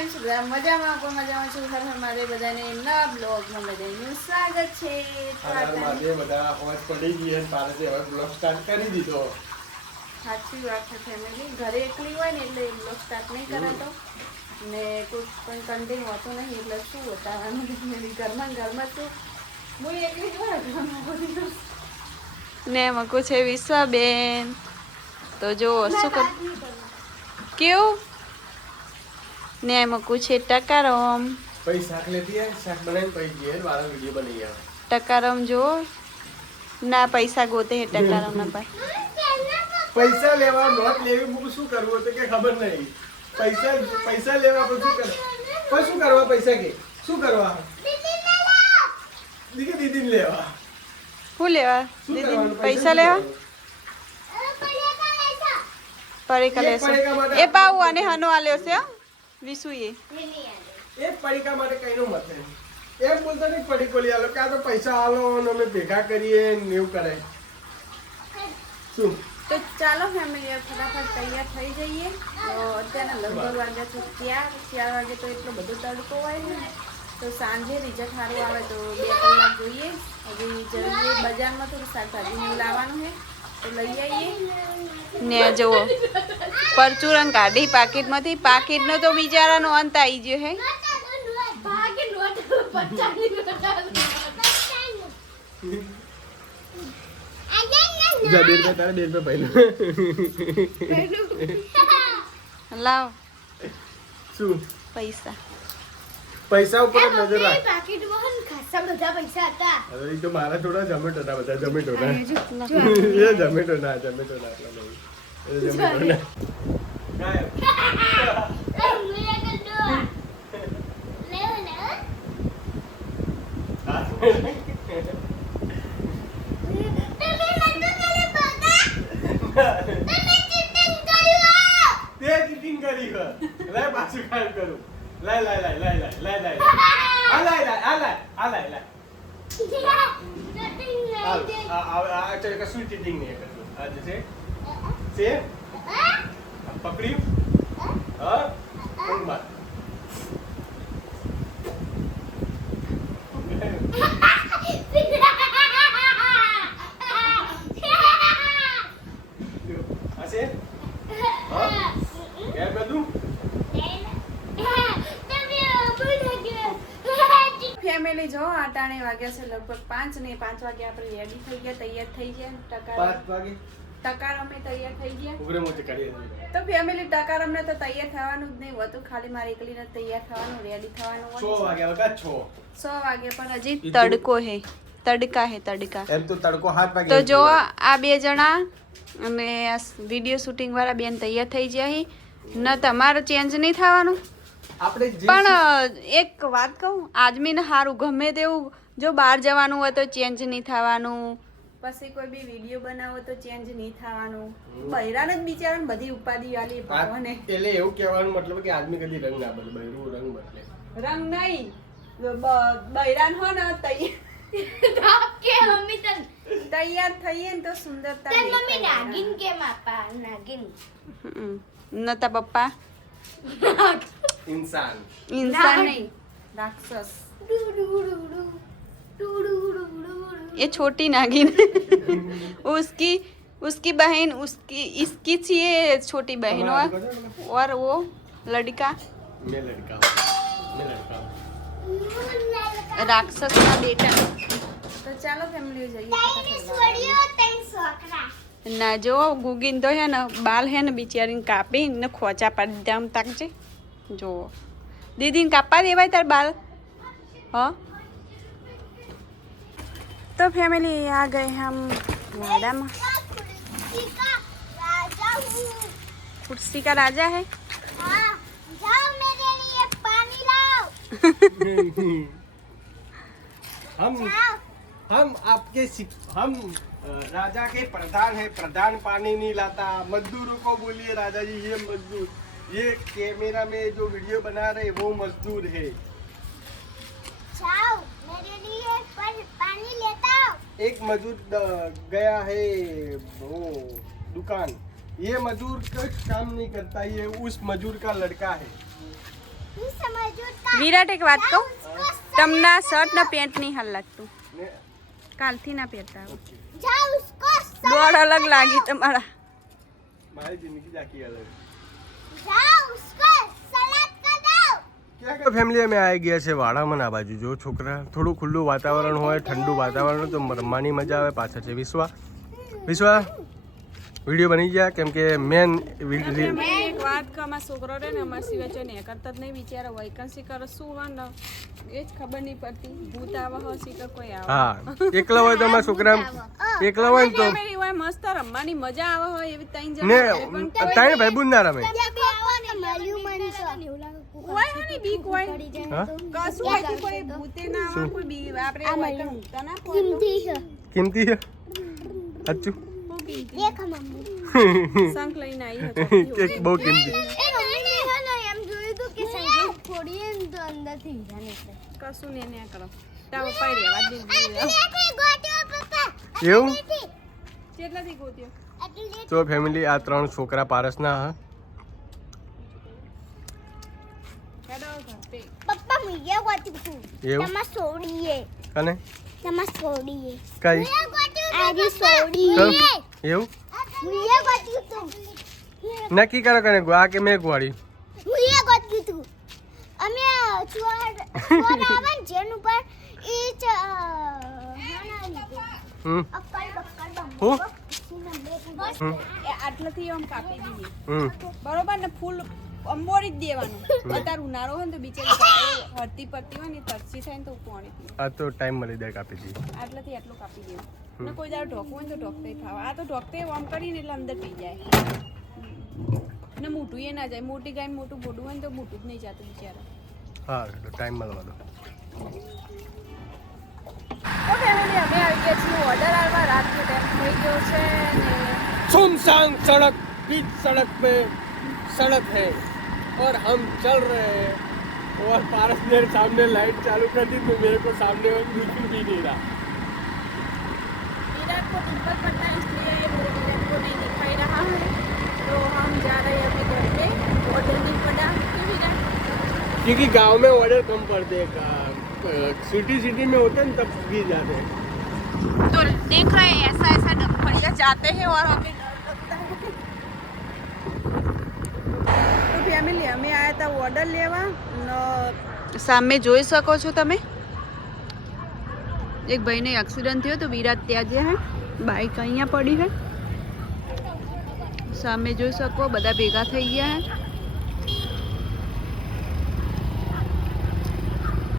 કેમ છો બધા મજામાં? પણ મજામાં છું. હર હર મારે બધાને નવા બ્લોગમાં બધાનું સ્વાગત છે. મારે બધા હોજ પડી ગઈ અને પારસે હવે બ્લોગ સ્ટાર્ટ કરી દીધો. સાચી વાત છે ફેમિલી. ઘરે એકલી હોય ને એટલે બ્લોગ સ્ટાર્ટ નહીં કરાતો ને કોઈ પણ કન્ટેન્ટ હોતું નહીં એટલે શું બતાવવાનું ફેમિલી. ઘરમાં શું હું એકલી જ હોય ઘરમાં બધી ને મકુ છે વિશ્વાબેન. તો જો શું કર કેવું ને મકુ છે ટકારમ. પછી શાક લેતી આય, શાક બનાવીને પછી જઈએ વાળો વિડીયો બનાવી આવે. ટકારમ જો ના પૈસા ગોતે હે ટકારમ ના ભાઈ. પૈસા લેવા નોટ લેવી મુક શું કરવું તો કે ખબર નહીં. પૈસા લેવા પણ શું કરે? પણ શું કરવા પૈસા કે? શું કરવા? દીદીને લેવા. શું લેવા? દીદી પૈસા લેવા? પડીકા લેશો. એ પાઉ અને હનો આલ્યો છે વિસુએ. એક પડીકા માટે કઈનો મત નહીં. એમ બોલતો નહીં પડીકો લઈ આલો કે આ તો પૈસા આલો અને અમે ભેગા કરીએ ને એવું કરે. શું? તો ચાલો ફેમિલી ફટાફટ તૈયાર થઈ જઈએ. તો અત્યારના લગભગ વાગ્યા છે 4 વાગે તો એટલો બધો તડકો હોય ને તો સાંજે રિઝલ્ટ સારું આવે તો 2 કલાક જોઈએ. હજી જરૂરી બજારમાં થોડું શાકભાજી ને લાવવાનું છે તો લઈ આવીએ. ને જુઓ પરચુરણ કાઢી પાકીટમાંથી. પાકીટનો તો બિચારાનો અંત આવી ગયો હે. લાવ શું પૈસા ઉપર જ નજર રાખ. પાકીટમાં ખાસા બધા પૈસા હતા. હવે એ તો મારા થોડા ઝમેટો ના બધા ઝમેટો ના. એ ઝમેટો ના એટલા નહીં. એ ઝમેટો ના. ગાયબ. તે ચીટિંગ કરી હે. લે પાછું કામ કરું. લાય. આ કશું ચીટિંગ નહીં કરતું. આ જે છે પકડ્યું. હા કોણ બાત હશે? હા કેમ બધું ફેમિલી જો આટાણે વાગ્યા છે લગભગ 5 ને 5 વાગે આપણે રેડી થઈ ગયા, તૈયાર થઈ ગયા. 5 વાગે ટકારમે તૈયાર થઈ ગયા. ઉગરે મોતે કરી તો ફેમિલી ટકારમને તો તૈયાર થવાનું જ નહીં હોતું. ખાલી મારે એકલીને તૈયાર થવાનું, રેડી થવાનું. 6 વાગ્યા વગર 6 વાગે પણ હજી તડકો હે. તડકા એમ તો તડકો 7 વાગે. તો જો આ 2 જણા અને વિડીયો શૂટિંગ વાળા બેન તૈયાર થઈ ગયા હી. ન તમારે ચેન્જ નહીં થવાનું. આપણે પણ એક વાત કહું, આદમીને સારું ગમે તેવું જો બહાર જવાનું હોય તો ચેન્જ નહીં થવાનું. પછી કોઈ બી વિડીયો બનાવો તો ચેન્જ નહીં થવાનું. બૈરાને જ બિચારાને બધી ઉપાધિ આલી ભગવાને. એટલે એવું કહેવાનું મતલબ કે આદમી કદી રંગ ના બદલે, બૈરું રંગ બદલે. રંગ નહીં બૈરાન હો ને તૈયાર થઈએ ને તો સુંદરતા નતા પપ્પા. इंसान नहीं राक्षस. ये छोटी नागिन उसकी बहन इसकी थी ये छोटी बहन और वो लड़का मैं लड़का राक्षस का बेटा. तो चलो फैमिली जाइए ना. जो गुगिन तो है ना बाल है ना बिचारी कापी ने खोचा पाड़ी दे. आम तक जे जो दीदी ने कापा देवाय तार बाल. हाँ तो फैमिली आ गए हम मैडम. कुर्सी का राजा है. जाओ मेरे लिए पानी लाओ. हम आपके हम राजा के प्रधान है. प्रधान पानी नहीं लाता. मजदूरों को बोलिए राजा जी ये मजदूर, ये कैमरा में जो वीडियो बना रहे वो मजदूर है. जाओ मेरे लिए पानी लेता आओ. एक मजदूर गया है वो दुकान. ये मजदूर कुछ काम नहीं करता. ये उस मजदूर का लड़का है. नहीं समझो का વિરાટ એક વાત કહું उसको તમને શર્ટ ને પેન્ટ નહીં હાલ લાગતું ને કાલથી ના પહેરતા આવો जाओ उसको દોડ અલગ લાગી તમારા મારી જિંદગી જાકી અલગ जाओ उसको सलाद का दो ફેમિલી અમે આવી ગયા છે વાડામાં આ બાજુ જો છોકરા થોડું ખુલ્લું વાતાવરણ હોય ઠંડુ વાતાવરણ હોય તો રમવાની મજા આવે. પાછળ છે વિશ્વા વિડીયો બની ગયા કેમ કે મેન એક વાત કે અમારા છોકરો રે ને અમારા સિવાય જો ને કરતા જ નહીં વિચારો વૈકન્સી કરો શું હોય ને એ જ ખબર નહીં પડતી ભૂત આવે હો શીખર કોઈ આવે હા એકલા હોય તો અમારા છોકરા એકલા હોય ને તો ફેમિલી હોય મસ્ત રમવાની મજા આવે હોય એવી ત્રણ ને જણા ત્રણ ભાઈબંધ ના રમે जब आओ ने मालूम मन હોય ને બીક હોય હા કશું હોય કોઈ ભૂતે ના આવે કોઈ બી આપણે વૈકન ઊંઘતા ના હોય તો कीमती है કિંમતી છે અચ્છું देख मम्मी શંખ લઈને આવી હતી એક બહુ કિંમતી ए मम्मी है ना हम જોયું તો કે સાઈડ ફોડીએ ને તો અંદર થી જાને છે કશું ને ને કરો તા પપ્પા રેવા દે આટલેથી ગોટ્યો પપ્પા એવું કેટલાથી ગોત્યો આટલે તો ફેમિલી આ ત્રણ છોકરા પારસના હા હેડો ઘર પે પપ્પા મુયે ગોટ્યું તું એવું તમા સોડીએ કને તમા સોડીએ કઈ આજે સોડીએ એવું મુયે ગોટ્યું તું નક્કી કરો કને આ કે મેં ગવાડી મુયે ગોટ્યું તું અમે ચોર આવે ને જેન ઉપર એ હમ અક્કલ બક્કલ હું બમ એ આટલાથી આમ કાપી દઈએ હમ બરોબર ને ફૂલ અંબોરી જ દેવાનું અત્યારે ઉનાળો હોય ને તો બિચારી ગાયો હરતી પડતી હોય ને તરસી થાય ને તો પાણી પીવે આ તો ટાઈમ મળી જાય કાપી દઈએ આટલાથી આટલું કાપી દેવું ને કોઈ દાડો ઢોકવું હોય ને તો ઢોકતે ખાવા આ તો ઢોકતે આમ કરીને એટલે અંદર પી જાય ને મોટું એ ના જાય મોટી ગાય મોટું બોડું હોય ને તો મોટું જ નહીં જતું બિચારા હા ટાઈમ મળવા દો તો ફેમિલી અમે આવી ગયા છીએ ઓર્ડર આવવા રાતનો ટાઈમ થઈ ગયો છે ને सुनसान सड़क बीच सड़क पे सड़क है और हम चल रहे हैं और पारस मेरे सामने लाइट चालू कर दी तो मेरे को सामने में बिल्कुल भी नहीं रहा विराट को पिंपल पड़ता है इसलिए विराट को नहीं दिखाई रहा है तो हम जा रहे हैं अभी घर पे ऑर्डर नहीं पड़ा क्यों विराट क्योंकि गांव में ऑर्डर कम पड़ते हैं सिटी में होते हैं तब भी जाते हैं तो देख रहे हैं ऐसा ऐसा डम्फड़िया जाते हैं और हमें डर लगता है તો ફેમિલી અમે આયા હતા ઓર્ડર લેવા સામે જોઈ શકો છો તમે એક ભાઈને એક્સિડન્ટ થયો તો વિરાટ ત્યાં ગયા હે બાઇક અહીંયા પડી હે સામે જોઈ શકો બધા ભેગા થઈ ગયા હે